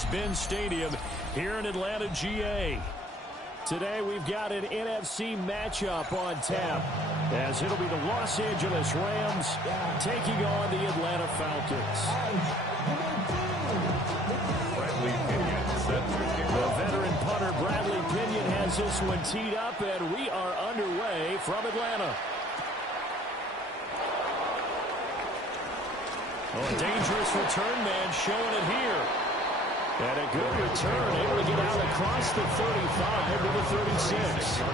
Mercedes-Benz Stadium here in Atlanta, GA. Today we've got an NFC matchup on tap, as it'll be the Los Angeles Rams taking on the Atlanta Falcons. The veteran punter Bradley Pinion has this one teed up, and we are underway from Atlanta. Oh, a dangerous return man showing it here. And a good return, able to get out across the 35 to the 36.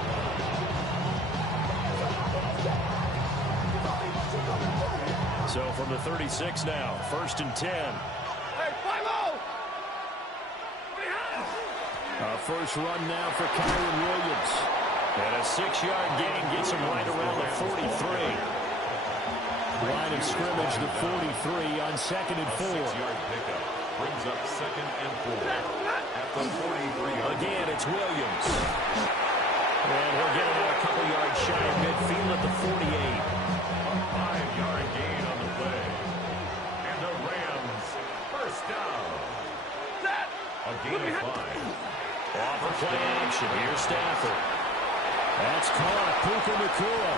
So from the 36 now, 1st and 10. A first run now for Kyron Williams. And a 6-yard gain gets him right around the 43. Line of scrimmage, the 43 on 2nd and 4. 6-yard pickup brings up 2nd and 4 at the 43. Again, it's Williams. And he'll get it out a couple yards shy of midfield at the 48. A 5-yard gain on the play. And the Rams first down. A gain of 5. Off of play action. Here's Stafford. That's caught. Puka Nacua.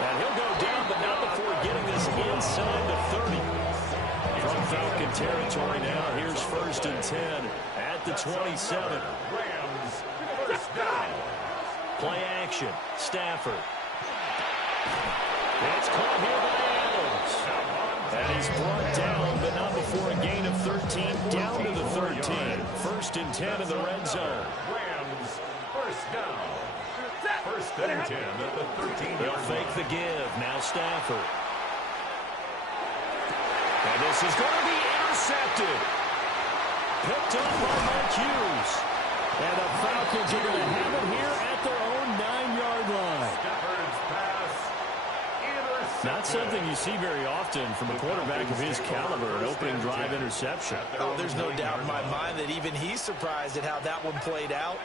And he'll go down, but not before getting this inside the 30. From Falcon territory now, here's 1st and 10 at the 27. Rams first down. Play action. Stafford. It's caught here by Adams. And he's brought down, but not before a gain of 13, down to the 13. 1st and 10 in the red zone. Rams first down. 1st and 10 at the 13. They'll fake the give. Now Stafford. And this is going to be intercepted. Picked up by Mike Hughes. And the Falcons are going to have it here at their own 9-yard line. Stafford's pass intercepted. Not something you see very often from a quarterback of his caliber, an opening drive interception. Oh, there's no doubt in my mind that even he's surprised at how that one played out.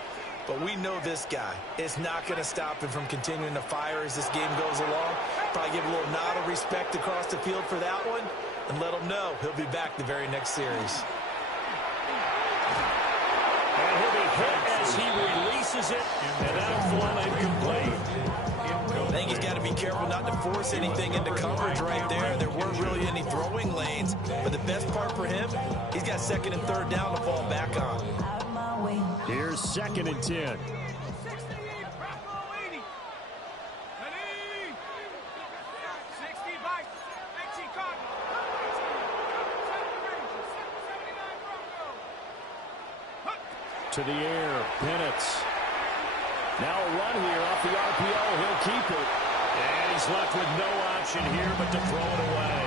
But we know this guy is not going to stop him from continuing to fire as this game goes along. Probably give a little nod of respect across the field for that one and let him know he'll be back the very next series. And he'll be hit as he releases it, and that'll fall incomplete. I think he's got to be careful not to force anything into coverage right there. There weren't really any throwing lanes. But the best part for him, he's got 2nd and 3rd down to fall back on. Here's 2nd and 10. To the air, Penix. Now a run here off the RPO. He'll keep it. And he's left with no option here but to throw it away.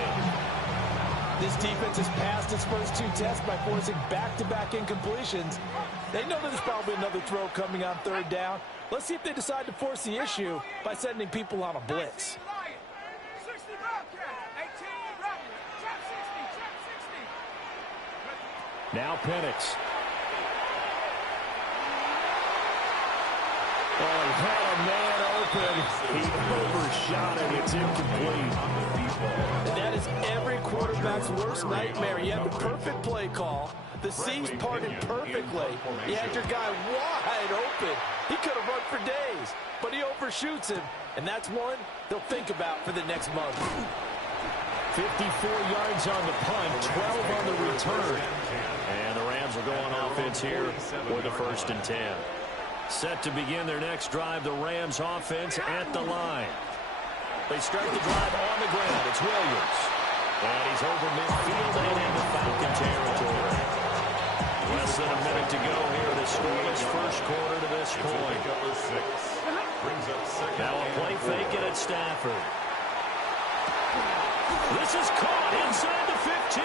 This defense has passed its first 2 tests by forcing back-to-back incompletions. They know there's probably another throw coming on 3rd down. Let's see if they decide to force the issue by sending people on a blitz. Now Penix. Oh, he had a man open. He overshot it. It's incomplete. And that is every quarterback's worst nightmare. You have the perfect play call. The seams parted perfectly. You had your guy wide open. He could have run for days, but he overshoots him. And that's one they'll think about for the next month. 54 yards on the punt, 12 on the return. And the Rams will go on offense here for the 1st and 10. Set to begin their next drive, the Rams offense at the line. They start the drive on the ground. It's Williams. And he's over midfield and into Falcon territory. Less than a minute to go here. The scoreless first quarter to this point. Now a play fake it at Stafford. This is caught inside the 15.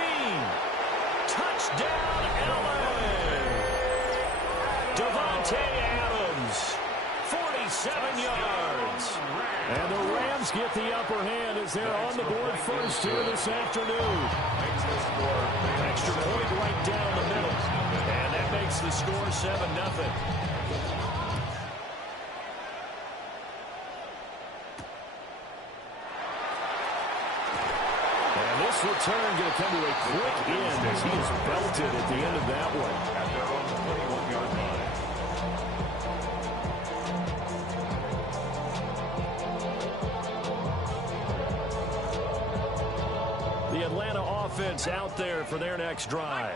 Touchdown, LA. Devontae Adams, 47 yards. And the Rams get the upper hand as they're on the board first here this afternoon. Extra point right down the middle. And that makes the score 7-0. This return going to come to a quick end as he is belted at the end of that one. offense out there for their next drive.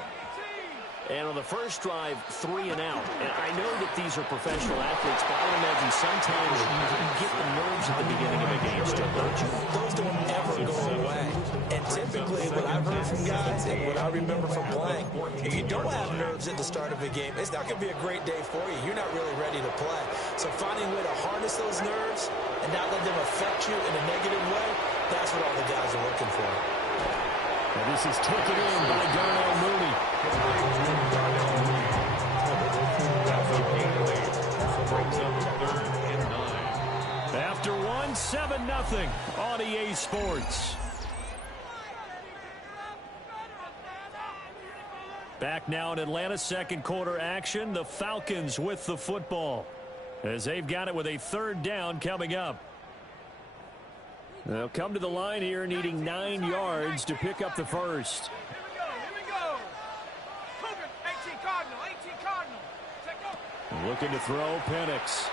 And on the first drive, 3 and out. And I know that these are professional athletes, but I would imagine sometimes you get the nerves at the beginning of a game still, don't you? Those don't ever go away. And typically, what I've heard from guys and what I remember from playing, if you don't have nerves at the start of a game, it's not going to be a great day for you. You're not really ready to play. So finding a way to harness those nerves and not let them affect you in a negative way, that's what all the guys are looking for. And this is taken in by Darnell Mooney. After 1, 7-0 on EA Sports. Back now in Atlanta, second quarter action. The Falcons with the football as they've got it with a 3rd down coming up. They'll come to the line here needing 9 yards to pick up the first. Here we go. Cougar, 18 Cardinal, 18 Cardinal. Looking to throw, Penix.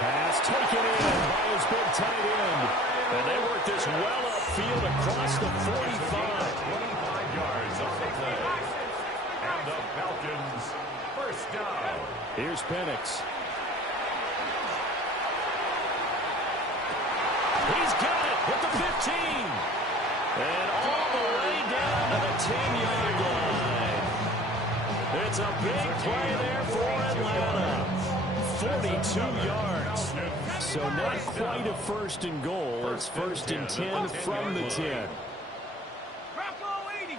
Pass taken in by his big tight end. And they work this well upfield across the 45. 25 yards on the play. And the Falcons, first down. Here's Penix. He's got it at the 15. And all the way down to the 10-yard line. It's a big play there for Atlanta. 42 yards. So not quite a 1st and goal. It's 1st and 10 from the 10. Bronco 80.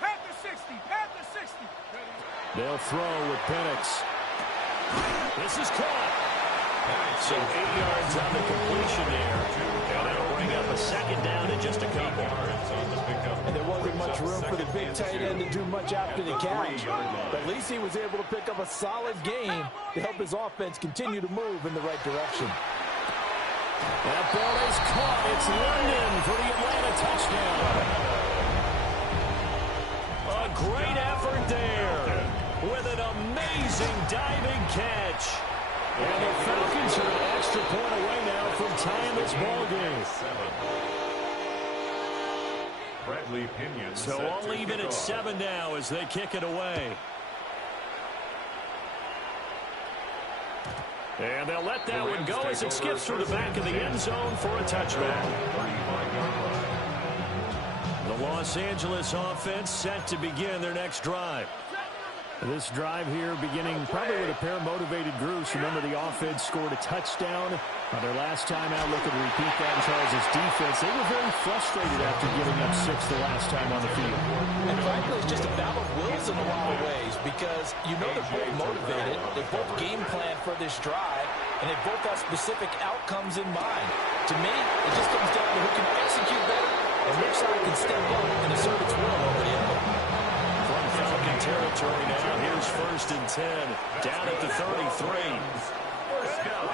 Panther 60. Panther 60. They'll throw with Penix. This is caught. So 8 yards on the completion there. And that'll bring up a 2nd down in just a couple. And there wasn't much room for the big tight end to do much after the catch. But at least he was able to pick up a solid gain to help his offense continue to move in the right direction. That ball is caught. It's London for the Atlanta touchdown. A great effort there with an amazing diving catch. And the Falcons are an extra point away now from tying this ball game. So all even at 7 now as they kick it away. And they'll let that one go as it skips through the back of the end zone for a touchback. The Los Angeles offense set to begin their next drive. This drive here beginning probably with a pair of motivated groups. Remember, the offense scored a touchdown on their last time out. Looking to repeat that in Charles' defense. They were very frustrated after giving up 6 the last time on the field. And frankly, it's just a battle of wills in a lot of ways because you know they're both motivated. They both game plan for this drive, and they both have specific outcomes in mind. To me, it just comes down to who can execute better and which side can step up and assert its will over the other. From Falcon territory now, here's 1st and 10, down at the 33. First down.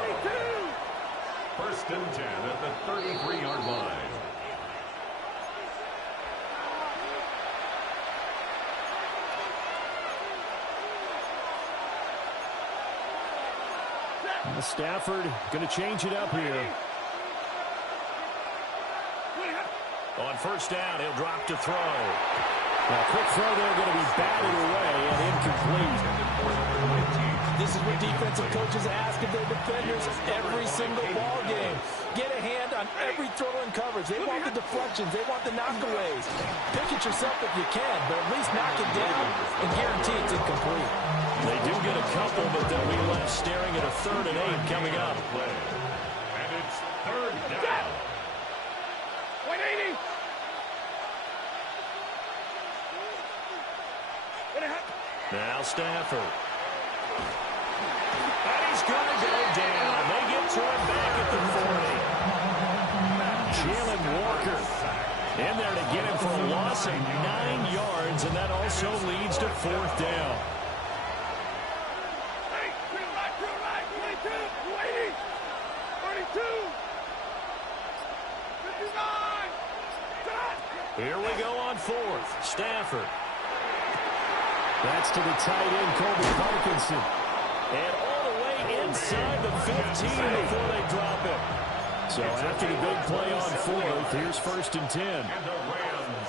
1st and 10 at the 33-yard line. Stafford going to change it up here. On 1st down, he'll drop to throw. Now, quick throw there going to be batted away and incomplete. This is what defensive coaches ask of their defenders every single ball game. Get a hand on every throw in coverage. They want the deflections. They want the knockaways. Pick it yourself if you can, but at least knock it down and guarantee it's incomplete. They do get a couple, but they'll be left staring at a 3rd and 8 coming up. And it's 3rd down. 180. Now Stafford. And he's going to go down. They get to him back at the 40. Jalen Walker in there to get him for a loss of 9 yards, and that also leads to 4th down. Here we go on 4th. Stafford. That's to the tight end, Colby Parkinson. And all the way inside the 15 before they drop it. So after the big play on 4th, here's 1st and 10. And the Rams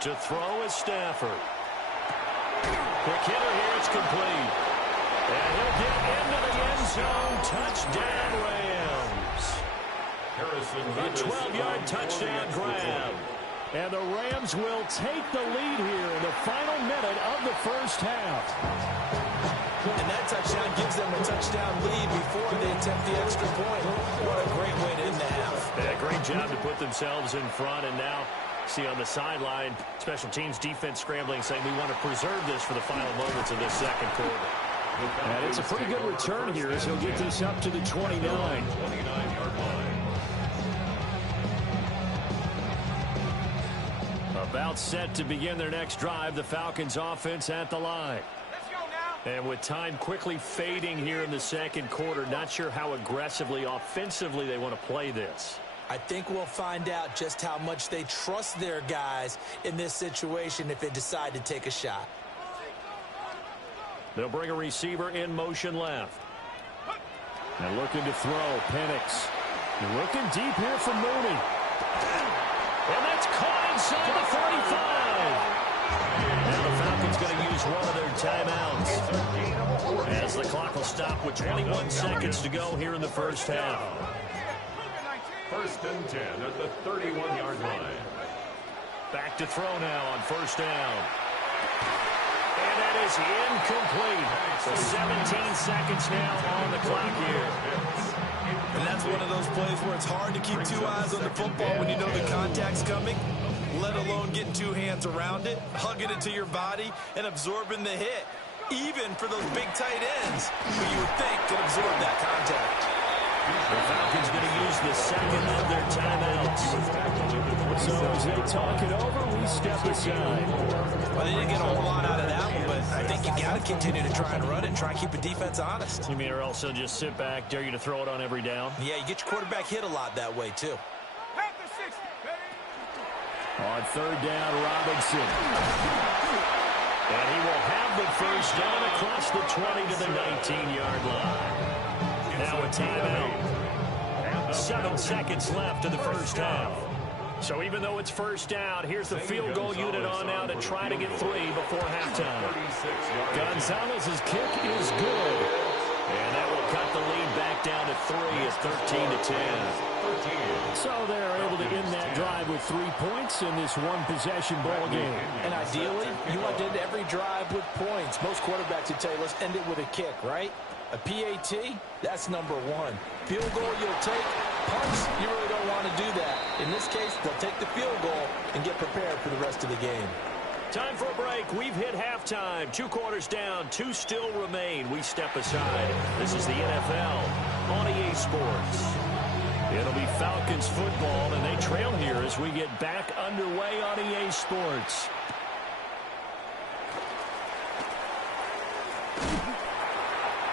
To throw is Stafford. Quick hitter here. It's complete. And he'll get into the end zone. Touchdown, Rams. A 12-yard touchdown grab. And the Rams will take the lead here in the final minute of the first half. And that touchdown gives them a touchdown lead before they attempt the extra point. What a great way to end the half. Yeah, great job to put themselves in front. And now, see on the sideline, special teams defense scrambling, saying we want to preserve this for the final moments of this second quarter. And it's a pretty good return here as he'll get this up to the 29. 29-yard line. About set to begin their next drive, the Falcons offense at the line. Let's go now. And with time quickly fading here in the second quarter, not sure how aggressively, offensively they want to play this. I think we'll find out just how much they trust their guys in this situation if they decide to take a shot. They'll bring a receiver in motion left. And looking to throw, Penix. Looking deep here for Mooney. And that's caught inside the 45. Now the Falcons going to use one of their timeouts, as the clock will stop with 21 seconds to go here in the first half. First and 10 at the 31-yard line. Back to throw now on first down. And that is incomplete. So 17 seconds now on the clock here. And that's one of those plays where it's hard to keep two eyes on the football when you know the contact's coming, let alone getting two hands around it, hugging it to your body, and absorbing the hit, even for those big tight ends who you would think could absorb that contact. The Falcons going to use the second of their timeouts. So as they talk it over, we step aside. Well, they didn't get a whole lot out of that one, but I think you got to continue to try and run it and try and keep the defense honest. You mean or also just sit back, dare you to throw it on every down? Yeah, you get your quarterback hit a lot that way, too. On third down, Robinson. And he will have the first down across the 20 to the 19-yard line. Now a timeout. 7 seconds left in the first half. So even though it's first down, here's the field goal unit on now to try to get 3 before halftime. Gonzalez's kick is good. And that will cut the lead back down to 3 at 13-10. So they're able to end that drive with 3 points in this one-possession ball game. And ideally, you want to end every drive with points. Most quarterbacks would tell you, let's end it with a kick, right? A PAT, that's number 1. Field goal you'll take. Punts, you really don't want to do that. In this case, they'll take the field goal and get prepared for the rest of the game. Time for a break. We've hit halftime. 2 quarters down. 2 still remain. We step aside. This is the NFL on EA Sports. It'll be Falcons football, and they trail here as we get back underway on EA Sports.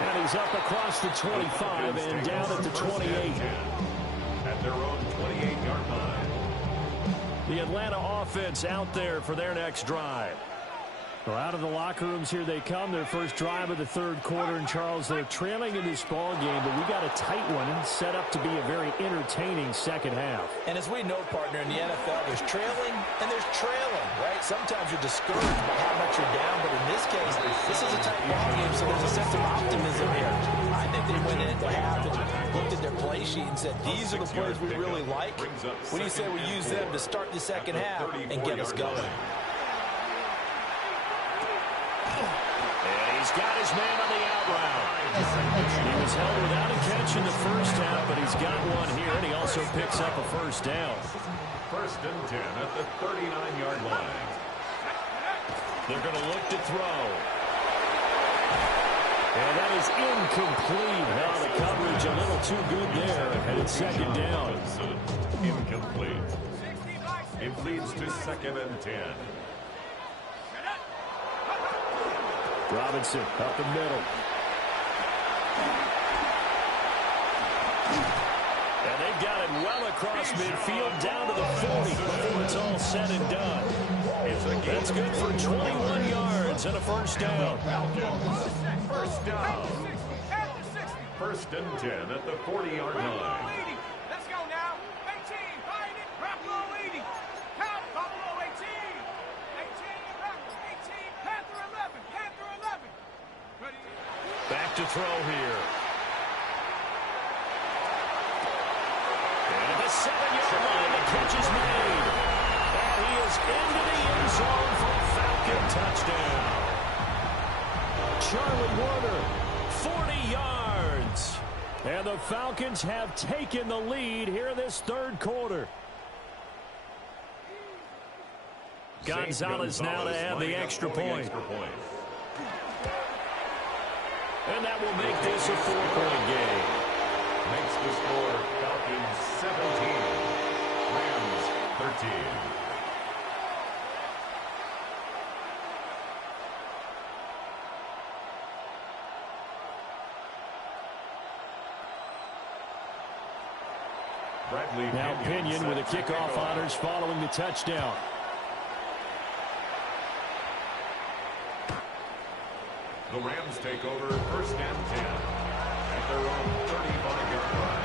And he's up across the 25 and down at the 28. At their own 28-yard line. The Atlanta offense out there for their next drive. Well, out of the locker rooms here they come. Their first drive of the third quarter. And, Charles, they're trailing in this ball game, but we got a tight one set up to be a very entertaining second half. And as we know, partner, in the NFL, there's trailing and there's trailing, right? Sometimes you're discouraged by how much you're down, but in this case, this is a tight ball game, so there's a sense of optimism here. I think they went into half and looked at their play sheet and said, these are the plays we really like. What do you say we use them to start the second half and get us going? He's got his man on the out route. He was held without a catch in the first half, but he's got one here, and he also picks up a first down. First and 10 at the 39-yard line. They're going to look to throw. And that is incomplete. Now the coverage a little too good there, and it's second down. Incomplete. It leads to second and 10. Robinson up the middle. And they've got it well across midfield down to the 40 before it's all said and done. That's good for 21 yards and a first down. First down. First and 10 at the 40-yard line. Let's go now. 18, find it. Drop low 80. Count, drop low 18. Back to throw here. And at the 7-yard line, the catch is made. And he is into the end zone for a Falcon touchdown. Charlie Warner, 40 yards. And the Falcons have taken the lead here in this third quarter. Gonzalez now to add the extra point. And that will make this a 4-point game. Makes the score Falcons 17, Rams 13. Now Pinion with the kickoff honors following the touchdown. The Rams take over first and 10 at their own 35-yard line.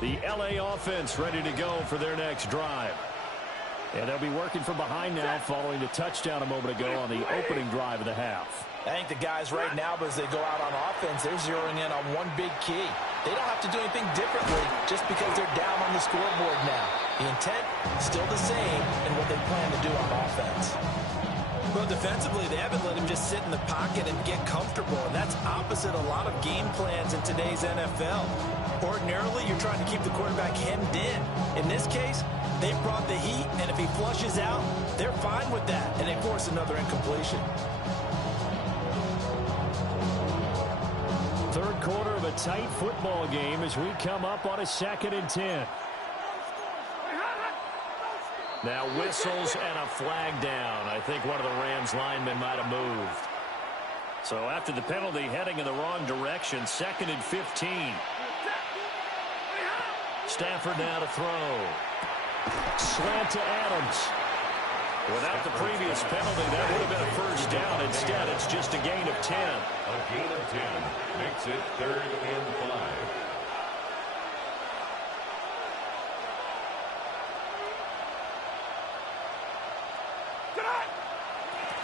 The LA offense ready to go for their next drive. And they'll be working from behind now following the touchdown a moment ago on the opening drive of the half. I think the guys right now, as they go out on offense, they're zeroing in on one big key. They don't have to do anything differently just because they're down on the scoreboard now. The intent, still the same in what they plan to do on offense. Well, defensively, they haven't let him just sit in the pocket and get comfortable, and that's opposite a lot of game plans in today's NFL. Ordinarily, you're trying to keep the quarterback hemmed in. In this case, they brought the heat, and if he flushes out, they're fine with that, and they force another incompletion. Third quarter of a tight football game as we come up on a 2nd and 10. Now whistles and a flag down. I think one of the Rams linemen might have moved. So after the penalty, heading in the wrong direction, 2nd and 15. Stafford now to throw. Slant to Adams. Without the previous penalty, that would have been a first down. Instead, it's just a gain of 10. A gain of 10 makes it 3rd and 5.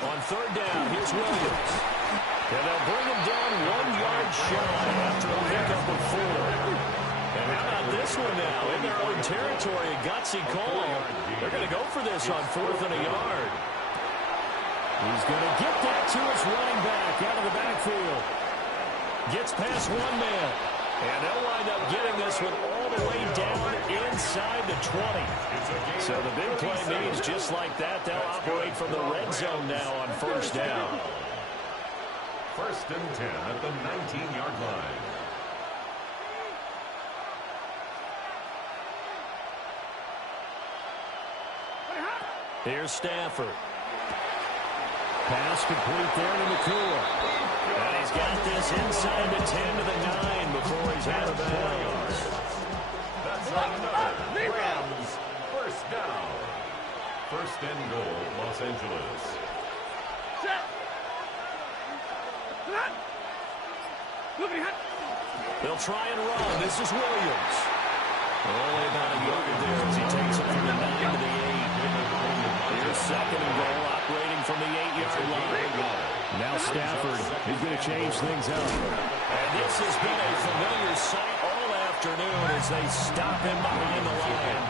On 3rd down, here's Williams. And they'll bring him down 1 yard shy after a pickup of 4. And how about this one now? In their own territory, a gutsy call. They're going to go for this on 4th and a yard. He's going to get that to his running back out of the backfield. Gets past one man. And they'll wind up getting this one all the way down inside the 20. So the big play means just like that, they'll operate from the red zone now on 1st down. 1st and 10 at the 19-yard line. Here's Stafford. Pass complete there to McCool. And he's got this inside the 10 to the 9 before he's out of bounds. That's another Rams 1st down. 1st and goal, Los Angeles. They'll try and run. This is Williams. Only about a yard there as he takes it from the 9 to the 8. Here's 2nd and goal, operating from the 8-yard line. Now Stafford is going to change things up. And this has been a familiar sight all afternoon as they stop him behind the line.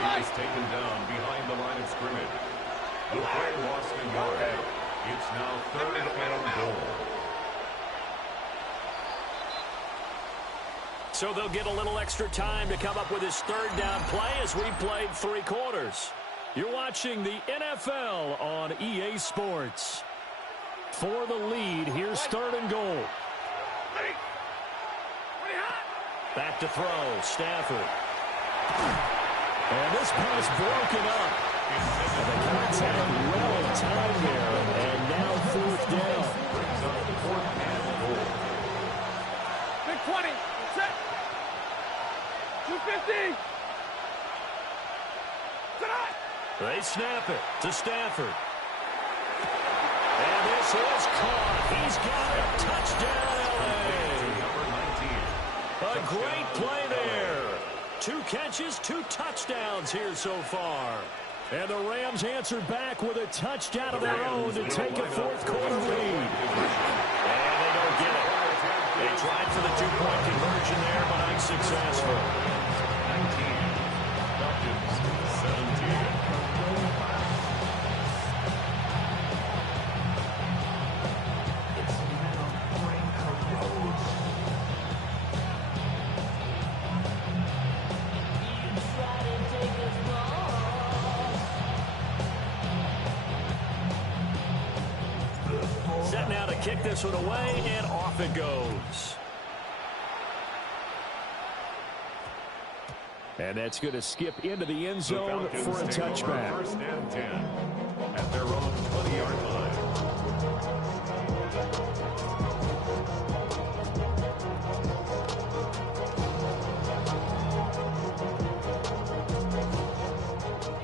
He is taken down behind the line of scrimmage. The play lost a yard. It's now 3rd and goal. So they'll get a little extra time to come up with his 3rd down play as we played 3 quarters. You're watching the NFL on EA Sports. For the lead, here's 3rd and goal. Back to throw, Stafford. And this pass broken up. And the Cowboys have well in time there, and now 4th down. Big 20, set. 250. They snap it to Stafford. And this is caught. He's got a touchdown, LA. A great play there. 2 catches, 2 touchdowns here so far. And the Rams answered back with a touchdown of their own to take a fourth-quarter lead. And they don't get it. They tried for the two-point conversion there, but unsuccessful. 19. Falcons 17. Set now to kick this one away, and off it goes. And that's going to skip into the end zone for a touchback. First and 10 at their own 20-yard line.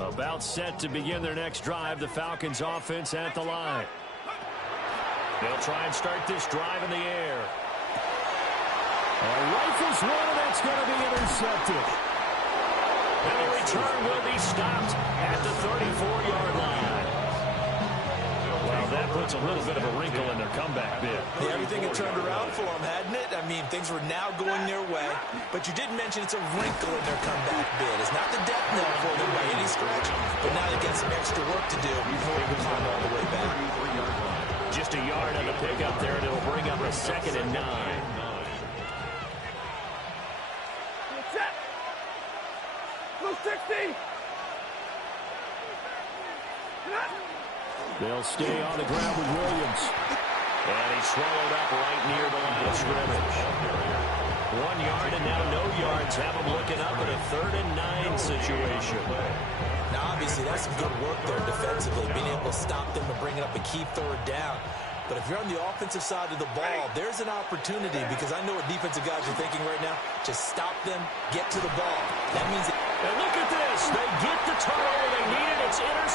About set to begin their next drive, the Falcons offense at the line. They'll try and start this drive in the air. Rifles one, and that's going to be intercepted. And the return will be stopped at the 34-yard line. Well, that puts a little bit of a wrinkle in their comeback bid. Yeah, everything had turned around for them, hadn't it? I mean, things were now going their way. But you did mention it's a wrinkle in their comeback bid. It's not the death knell for them by any stretch, but now they got some extra work to do before they can climb all the way back. Just a yard on the pickup there, and it'll bring up a 2nd and 9. Set. Blue 60. They'll stay on the ground with Williams. And he's swallowed up right near the line of scrimmage. 1 yard and now no yards. Have him looking up at a 3rd and 9 situation. Now, obviously, that's some good work there defensively, being able to stop them and bring up a key 3rd down. But if you're on the offensive side of the ball, there's an opportunity, because I know what defensive guys are thinking right now. Just stop them, get to the ball. That means... And look at this. They get the turnover they needed. It's intercepted.